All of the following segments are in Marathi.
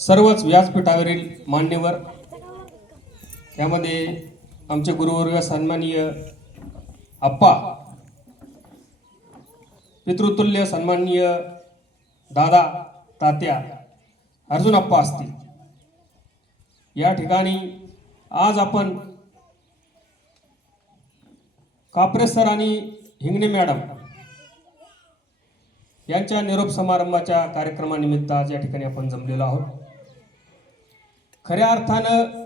सर्वच व्यासपीठावरील मान्यवर त्यामध्ये आमचे गुरुवर्ग सन्माननीय आप्पा पितृतुल्य सन्माननीय दादा तात्या अर्जुन आप्पा असतील. या ठिकाणी आज आपण कापरे सर आणि हिंगणे मॅडम यांच्या निरोप समारंभाच्या कार्यक्रमानिमित्त आज या ठिकाणी आपण जमलेलो आहोत. खऱ्या अर्थानं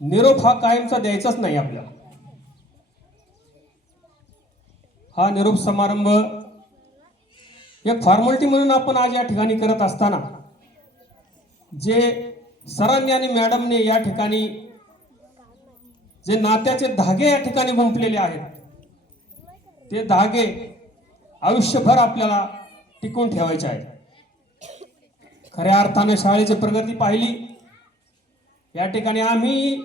निरोप हा कायमचा द्यायचाच नाही आपल्याला हा निरोप समारंभ एक फॉर्मॅलिटी म्हणून आपण आज या ठिकाणी करत असताना जे सरांनी आणि मॅडमने या ठिकाणी जे नात्याचे धागे या ठिकाणी गुंपलेले आहेत ते धागे आयुष्यभर आपल्याला टिकून ठेवायचे आहेत. खऱ्या अर्थानं शाळेची प्रगती पाहिली. या ठिकाणी आम्ही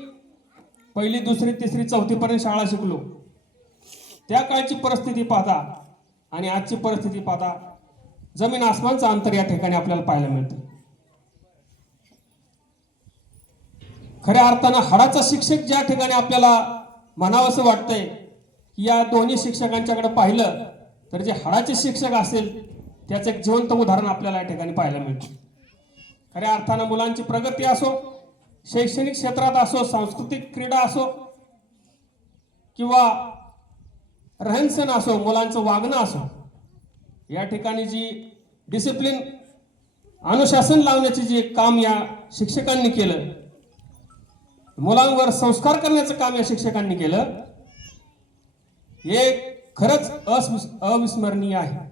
पहिली दुसरी तिसरी चौथीपर्यंत शाळा शिकलो. त्या काळची परिस्थिती पाहता आणि आजची परिस्थिती पाहता जमीन आसमानचं अंतर या ठिकाणी आपल्याला पाहायला मिळतं. खऱ्या अर्थानं हाडाचा शिक्षक ज्या ठिकाणी आपल्याला म्हणावंसं वाटतंय की या दोन्ही शिक्षकांच्याकडे पाहिलं तर जे हाडाचे शिक्षक असेल त्याचं एक जिवंत उदाहरण आपल्याला या ठिकाणी पाहायला मिळतं. खऱ्या अर्थानं मुलांची प्रगती असो शैक्षणिक क्षेत्रात असो सांस्कृतिक क्रीडा असो किंवा रहनसहन असो मुलांचं वागणं असो या ठिकाणी जी डिसिप्लिन अनुशासन लावण्याचे जे काम या शिक्षकांनी केलं मुलांवर संस्कार करण्याचं काम या शिक्षकांनी केलं हे खरंच अस्विस अविस्मरणीय आहे.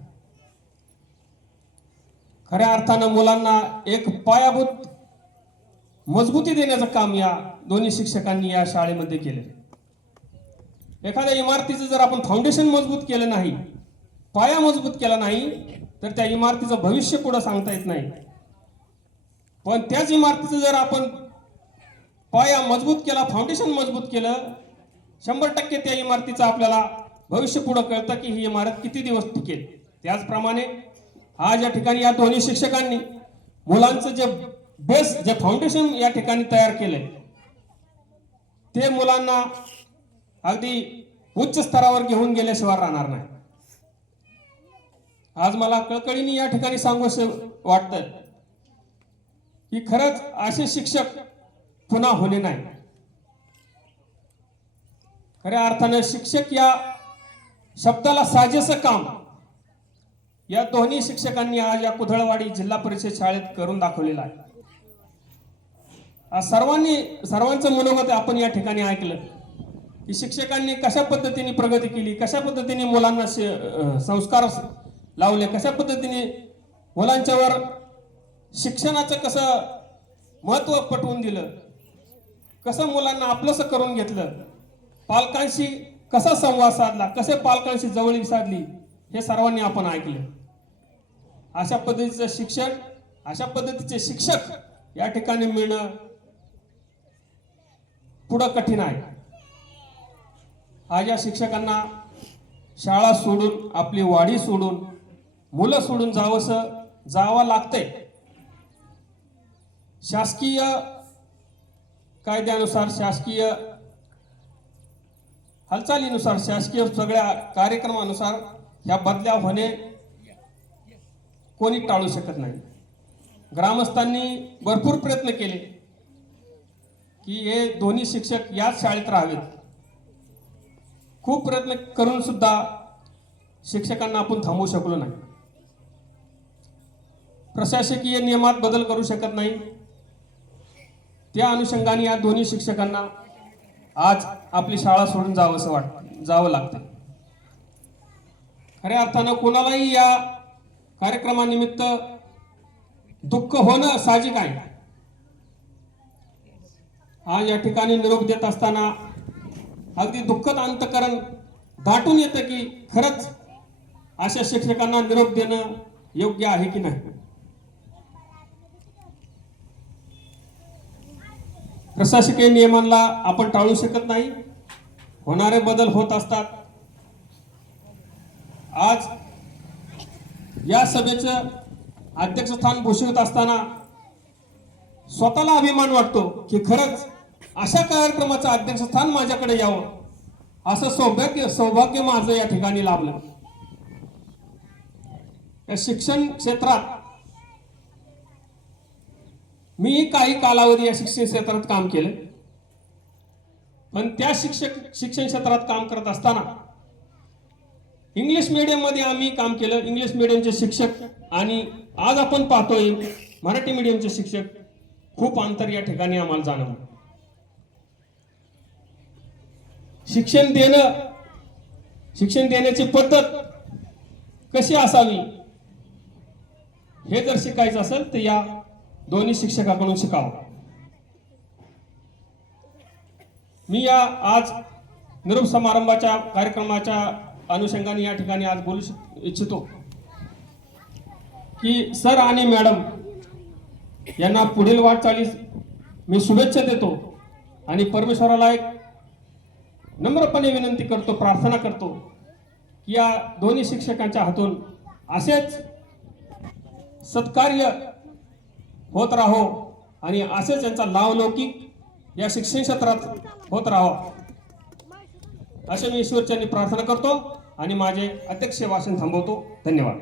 खऱ्या अर्थानं मुलांना एक पायाभूत मजबूती देण्याचं काम या दोन्ही शिक्षकांनी या शाळेमध्ये केलं. एखाद्या इमारतीचं जर आपण फाउंडेशन मजबूत केलं नाही पाया मजबूत केला नाही तर त्या इमारतीचं भविष्य पुढं सांगता येत नाही. पण त्याच इमारतीचं जर आपण पाया मजबूत केला फाउंडेशन मजबूत केलं शंभर टक्के त्या इमारतीचं आपल्याला भविष्य पुढं कळतं की ही इमारत किती दिवस टिकेल. त्याचप्रमाणे आज या ठिकाणी या दोन्ही शिक्षकांनी मुलांचं जे बेस जे फाउंडेशन या ठिकाणी तयार केलंय ते मुलांना अगदी उच्च स्तरावर घेऊन गेल्याशिवाय राहणार नाही. आज मला कळकळीने या ठिकाणी सांगूस वाटतं की खरंच असे शिक्षक पुन्हा होणे नाही. खऱ्या अर्थाने शिक्षक या शब्दाला साजेसं काम या दोन्ही शिक्षकांनी आज या कुधळवाडी जिल्हा परिषद शाळेत करून दाखवलेलं आहे. आज सर्वांनी सर्वांचं मनोगत आपण या ठिकाणी ऐकलं की शिक्षकांनी कशा पद्धतीने प्रगती केली कशा पद्धतीने मुलांना संस्कार लावले कशा पद्धतीने मुलांच्यावर शिक्षणाचं कसं महत्त्व पटवून दिलं कसं मुलांना आपलंसं करून घेतलं पालकांशी कसा संवाद साधला कसे पालकांशी जवळीक साधली हे सर्वांनी आपण ऐकलं. अशा पद्धतीचं शिक्षण अशा पद्धतीचे शिक्षक या ठिकाणी मिळणं पुढं कठीण आहे. आज या शिक्षकांना शाळा सोडून आपली वाडी सोडून मुलं सोडून जावंसं जावं लागतंय. शासकीय कायद्यानुसार शासकीय हालचालीनुसार शासकीय सगळ्या कार्यक्रमानुसार ह्या बदल्या होणे कोणी टाळू शकत नाही. ग्रामस्थांनी भरपूर प्रयत्न केले की हे दोन्ही शिक्षक याच शाळेत राहावेत. खूप प्रयत्न करून सुद्धा शिक्षकांना आपण थांबवू शकलो नाही. प्रशासकीय नियमात बदल करू शकत नाही. त्या अनुषंगाने या दोन्ही शिक्षकांना आज आपली शाळा सोडून जावं असं वाट जावं लागतं खऱ्या अर्थानं कोणालाही या कार्यक्रमानिमित्त दुःख होणं साहजिक आहे. आज या ठिकाणी निरोप देत असताना अगदी दुःखद अंतकरण दाटून येतं की खरंच अशा शिक्षकांना निरोप देणं योग्य आहे की नाही? प्रशासकीय नियमांना आपण टाळू शकत नाही. होणारे बदल होत असतात. आज या सभेचं अध्यक्षस्थान भूषवित असताना स्वतःला अभिमान वाटतो की खरंच अशा कार्यक्रमाचं अध्यक्षस्थान माझ्याकडे यावं असं सौभाग्य सौभाग्य माझं या ठिकाणी लाभलं. या शिक्षण क्षेत्रात मी काही कालावधी या शिक्षण क्षेत्रात काम केलं. पण त्या शिक्षक शिक्षण क्षेत्रात काम करत असताना इंग्लिश मीडियममध्ये आम्ही काम केलं. इंग्लिश मीडियमचे शिक्षक आणि आज आपण पाहतोय मराठी मीडियमचे शिक्षक खूप अंतर या ठिकाणी आम्हाला जाणवलं. शिक्षण देणं शिक्षण देण्याची पद्धत कशी असावी हे जर शिकायचं असेल तर या दोन्ही शिक्षकाकडून शिकावं. मी या आज निरोप समारंभाच्या कार्यक्रमाच्या अनुषंगाने या ठिकाणी आज बोलू इच्छितो. की सर आणि मॅडम यांना पुढील वाटचालीस मी शुभेच्छा देतो आणि परमेश्वराला एक नम्रपणे विनंती करतो प्रार्थना करतो की या दोन्ही शिक्षकांच्या हातून असेच सत्कार्य होत राहो आणि असेच यांचा लावलौकिक या शिक्षण क्षेत्रात होत राहो. असे मी ईश्वरच्यांनी प्रार्थना करतो. आणि माझे अध्यक्ष भाषण थांबवतो. धन्यवाद.